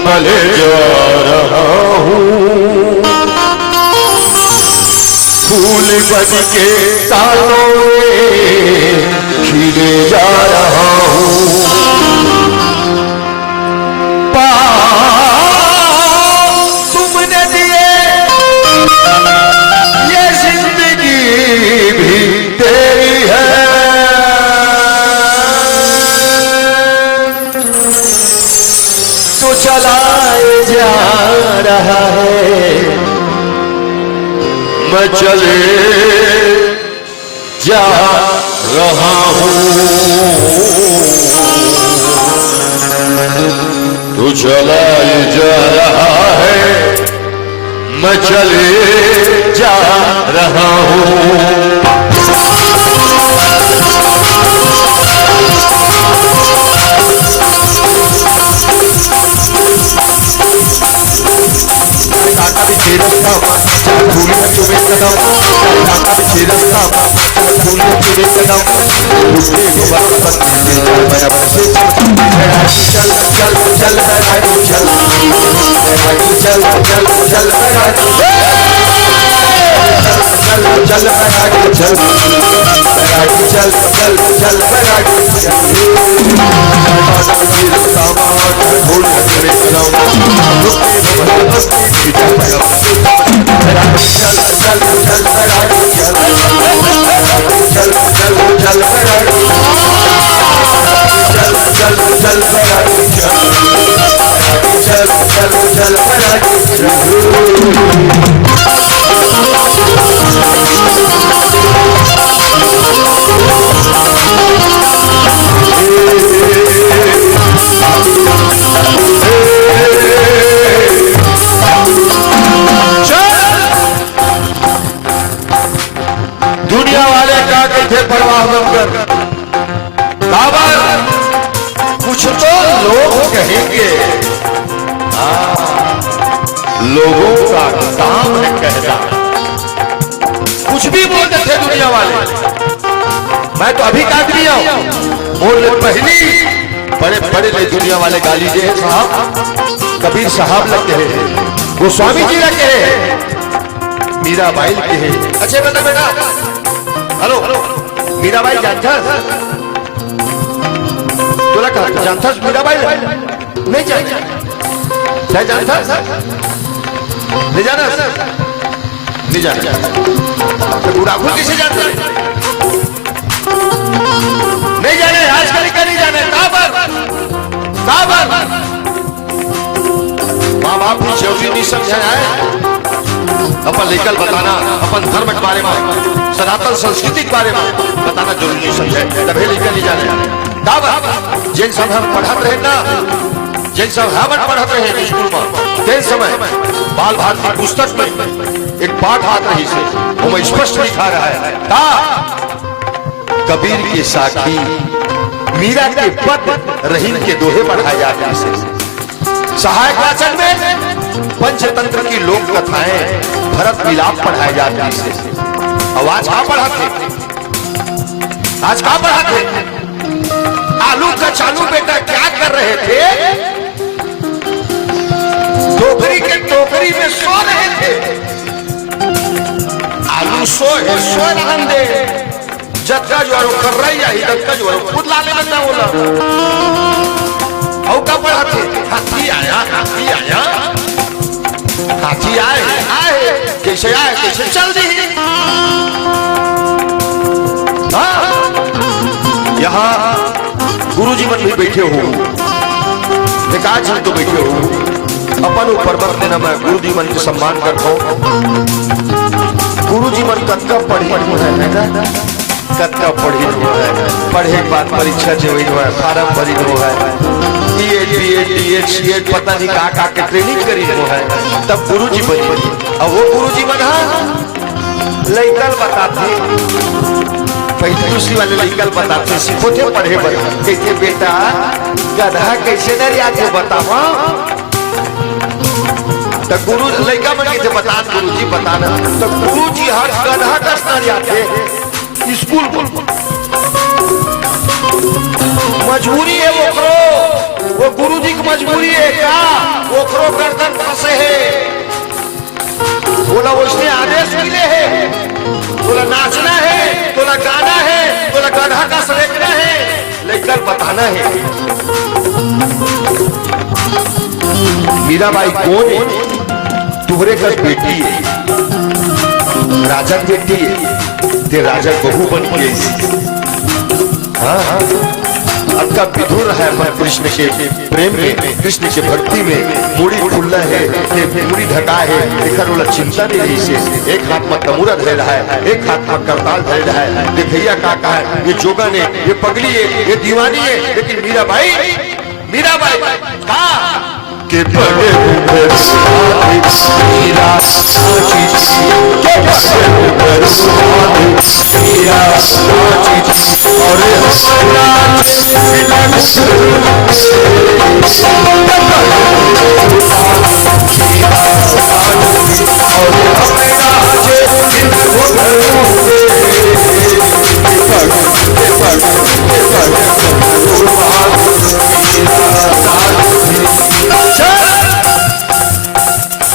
कल जा रहा हूँ, फूल बन के तारों में खिले जा रहा हूँ। तुमने दिए ये जिंदगी भी तेरी है, तो चलाए जा रहा है, मैं चले जा रहा हूँ। तू चलाए जा रहा है, मैं चले जा रहा हूँ। काका भी छेड़ता फूल में चुमे कदम, काका भी छेड़ता फूल में चुमे कदम, उठे हुआ पत्नी बराबर से चल चल चल बैरागी चल, बैरागी चल चल चल बैरागी चल चल बैरागी चल, बैरागी चल चल चल बैरागी फूल में चुमे कदम, चल चल चल बैरागी चल, चल चल चल बैरागी चल, चल चल बैरागी चल, चल चल चल बैरागी चल। दुनिया वाले क्या कहते परवाह मत कर, कुछ तो लोग कहेंगे, लोगों का काम है कहना। कुछ भी बोलते थे दुनिया वाले, मैं तो अभी का आदमी हूं, बोलने पहली बड़े बड़े ले दुनिया वाले गाली दे साहब, कबीर साहब लगते हैं, गोस्वामी जी लगते हैं, मीराबाई लगते हैं। अच्छे बता बेटा, हेलो मीराबाई जानता तो लगा जानता मीराबाई नहीं जानता, क्या जानता नहीं जाना, नहीं जाना तो बुढ़ापू किसे जानता नहीं जाने, आजकल का नहीं जाने, माँ बाप भी जरूरी नहीं समझाया है, अपन लेकर बताना, अपन धर्म के बारे में, सनातन संस्कृति के बारे में बताना जरूरी नहीं समझे, तभी लेकर नहीं जाने। जिन समय हम पढ़ते रहे ना, जिन समय हम पढ़ते रहे स्कूल में, जिन समय बाल भारती पुस्तक में एक पाठ आता रही से, वो मैं स्पष्ट लिखा रहा है, कबीर के साखी मीरा के पद रहीम के दोहे पढ़ाए जाते से, सहायक वाचन में पंचतंत्र की लोक कथाएं भरत मिलाप पढ़ाए जाते से। आवाज कहां पढ़ाते, आज कहां पढ़ाते, आलू का चालू बेटा क्या कर रहे थे, टोकरी के टोकरी में सो रहे थे, आलू सोए रहन दे, जब का जो कर रही है जब का जो खुद लाने लगता बोला, और का पढ़ाते, हाथी आया हाथी आया, हाथी आए कैसे आए कैसे चल दी। यहाँ गुरुजी मन भी बैठे हो, विकास जी तो बैठे हो, अपन ऊपर पर्वत लेना, मैं गुरुजी मन के सम्मान करता हूँ। गुरुजी मन कद का पढ़ी है, कद का पढ़ी है, पढ़े के बाद परीक्षा जो है, फार्म भरी है, DED पता नहीं का के ट्रेनिंग करी है, तब गुरुजी बनी। अब वो गुरुजी बना लइकल बताते, पहले दूसरी वाले लइकल बताते, सीखो थे पढ़े कहते बेटा गधा कैसे न याद बतावा, तो गुरु लइका मन के बता, गुरुजी बताना, तो गुरुजी हर गधा कसना याद स्कूल मजबूरी है वो करो, वो गुरुजी की मजबूरी है क्या, वो ओकरो गर्दन फंसे है। बोला उसने आदेश मिले है, बोला नाचना है, बोला गाना है, बोला गधा का सरेकना है, लेकर बताना है। मीराबाई कौन है? तुम्हारे घर बेटी है, राजा बेटी है, ते राजा बहू बन के हाँ अक्का विधुर है पर कृष्ण के प्रेम में, कृष्ण के भक्ति में मूड़ी खुल्ला है, मूड़ी ढका है, देखा रोला चिंता नहीं रही से। एक हाथ में तमूरा धरे रहा है, एक हाथ में करताल धरे रहा है। देखिया का कहा है, ये जोगन है, ये पगली है, ये दीवानी है, लेकिन मीराबाई कहा के बड़े मीरा साची के बड़े मीरा साची और हसना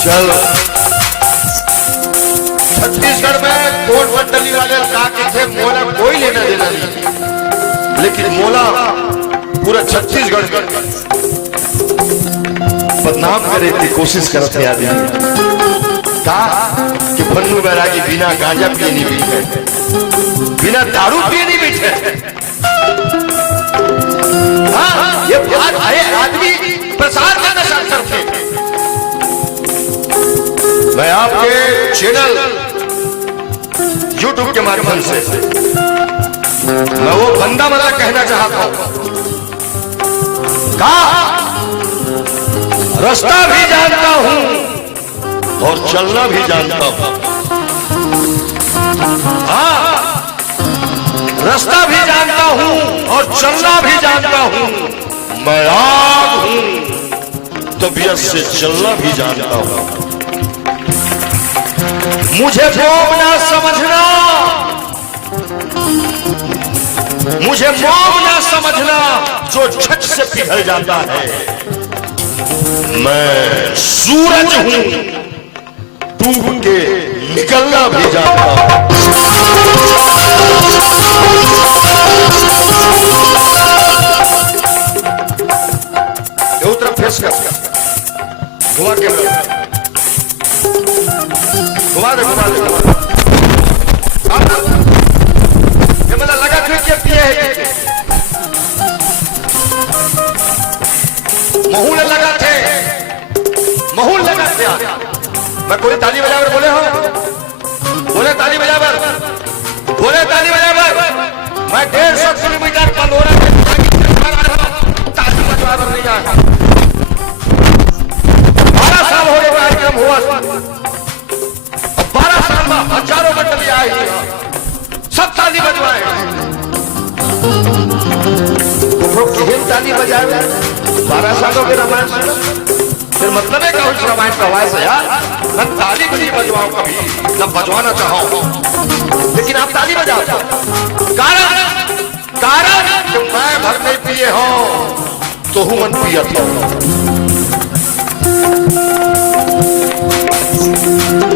चलो छत्तीसगढ़ में कोट मंडली वाले कहा थे मोला कोई लेना देना नहीं, लेकिन मोला पूरा छत्तीसगढ़ बदनाम करे की कोशिश करते आदमी। कहा कि भन्नू बैरागी बिना गांजा पिए नहीं पीते, बिना दारू पिए नहीं पीते। हाँ ये आदमी प्रसार का नशा करते। मैं आपके चैनल YouTube के माध्यम से मैं वो बंदा मना कहना चाहता हूं, कहा रास्ता भी जानता हूं और चलना भी जानता हूं। हाँ रास्ता भी जानता हूं और चलना भी जानता हूं। मैं आग हूं तबीयत से चलना भी जानता हूं। मुझे मोम ना समझना, मुझे मोम ना समझना जो झट से पिघल जाता है। मैं सूरज हूं डूब के निकलना भी जानता हूं। तरफ फेस कर घुमा के घुमा दे ये मतलब लगा फिर पिए है महूल लगा थे मैं कोई ताली बजावर बोले हो, बोले ताली बजावर मैं 150 किलोमीटर पंदोरा के ताली बजावर नहीं आया। 12 साल हो गए कार्यक्रम हुआ, 12 साल में हजारों मंडली आई, सब ताली बजवाए। ताली बजाए 12 सालों के रामायण फिर मतलब है क्या उस रामायण का वायस है यार। मैं ताली भी नहीं बजवाऊं कभी, जब बजवाना चाहो, लेकिन आप ताली बजाओ। कारण कि मैं भर नहीं पिए हो तो हूं मन पिया था।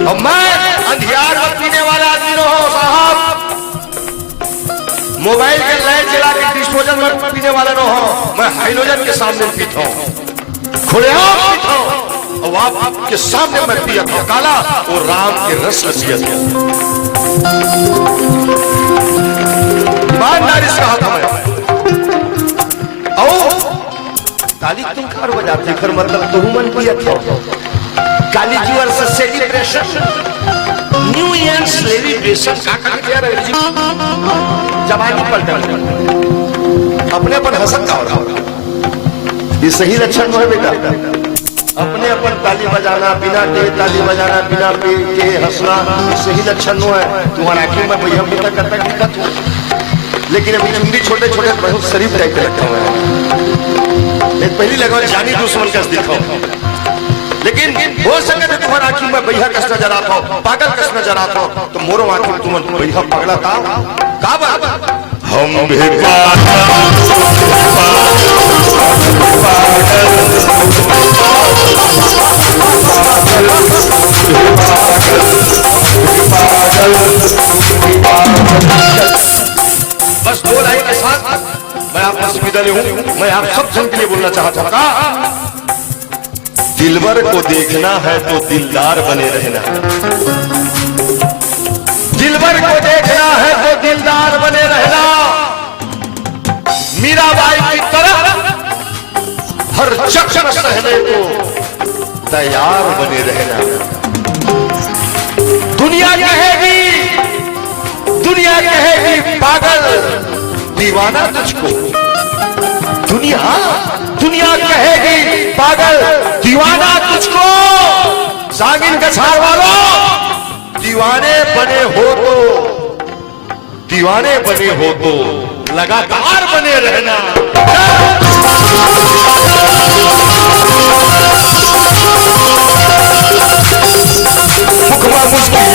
और मैं अंधियार में पीने वाला आदमी न हो साहब, मोबाइल के लाइट जला के डिस्पोजल में पीने वाला न हो। मैं हाइलोजन के सामने पीता हूं, खुलेआम पीता हूं, और आपके सामने मैं पिया था काला और राम के रस पिया था। ईमानदारी से कहा था मैं। ताली तुम खार बजाते फिर मतलब तो मन पिया था। काली जी वर्ष सेलिब्रेशन, न्यू ईयर सेलिब्रेशन का क्या रहे जवानी पलट अपने अपन हंसत का हो रहा। ये सही लक्षण है बेटा, अपने अपन ताली बजाना, बिना के ताली बजाना, बिना पे के हंसना, सही लक्षण है। तुम्हारा आंखें में भैया बेटा करता दिक्कत हो, लेकिन अभी चुंडी छोटे छोटे बहुत शरीफ टाइप के रखा हुआ है। पहली लगा जानी दुश्मन कस दिखाओ, लेकिन हो सके तो तुम्हारा आंखी में भैया कस नजर आता हो, पागल कस नजर आता हो, तो मोरो आंखी तुम भैया पगला था का बात हम भी पागल आप सब जन के लिए बोलना चाहता हूं, दिलबर को देखना है तो दिलदार बने रहना, दिलबर को देखना है तो दिलदार बने रहना। मीराबाई की तरह हर चक्कर सहने को तैयार बने रहना। दुनिया कहेगी पागल दीवाना तुझको, दुनिया कहेगी पागल दीवाना तुझको। सागिन गछार वालों, दीवाने बने हो तो लगातार बने रहना। मुखमा मुश्किल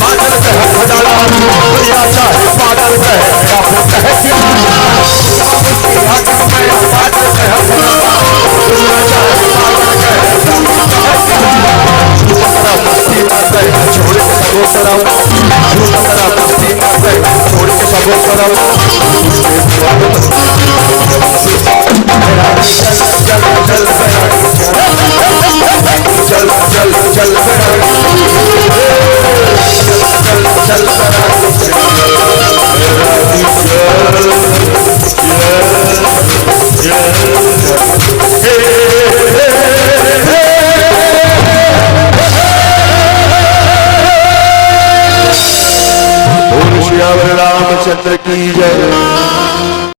बादल कहे खजाना, दुनिया चाहे पागल कहे या फिर कहे बादल कहे खजाना, दुनिया चाहे पागल कहे मस्ती में गए छोड़ के सबो तरफ, मस्ती में गए छोड़ के सबो तरफ। चल चल चल रामचंद्र की जय।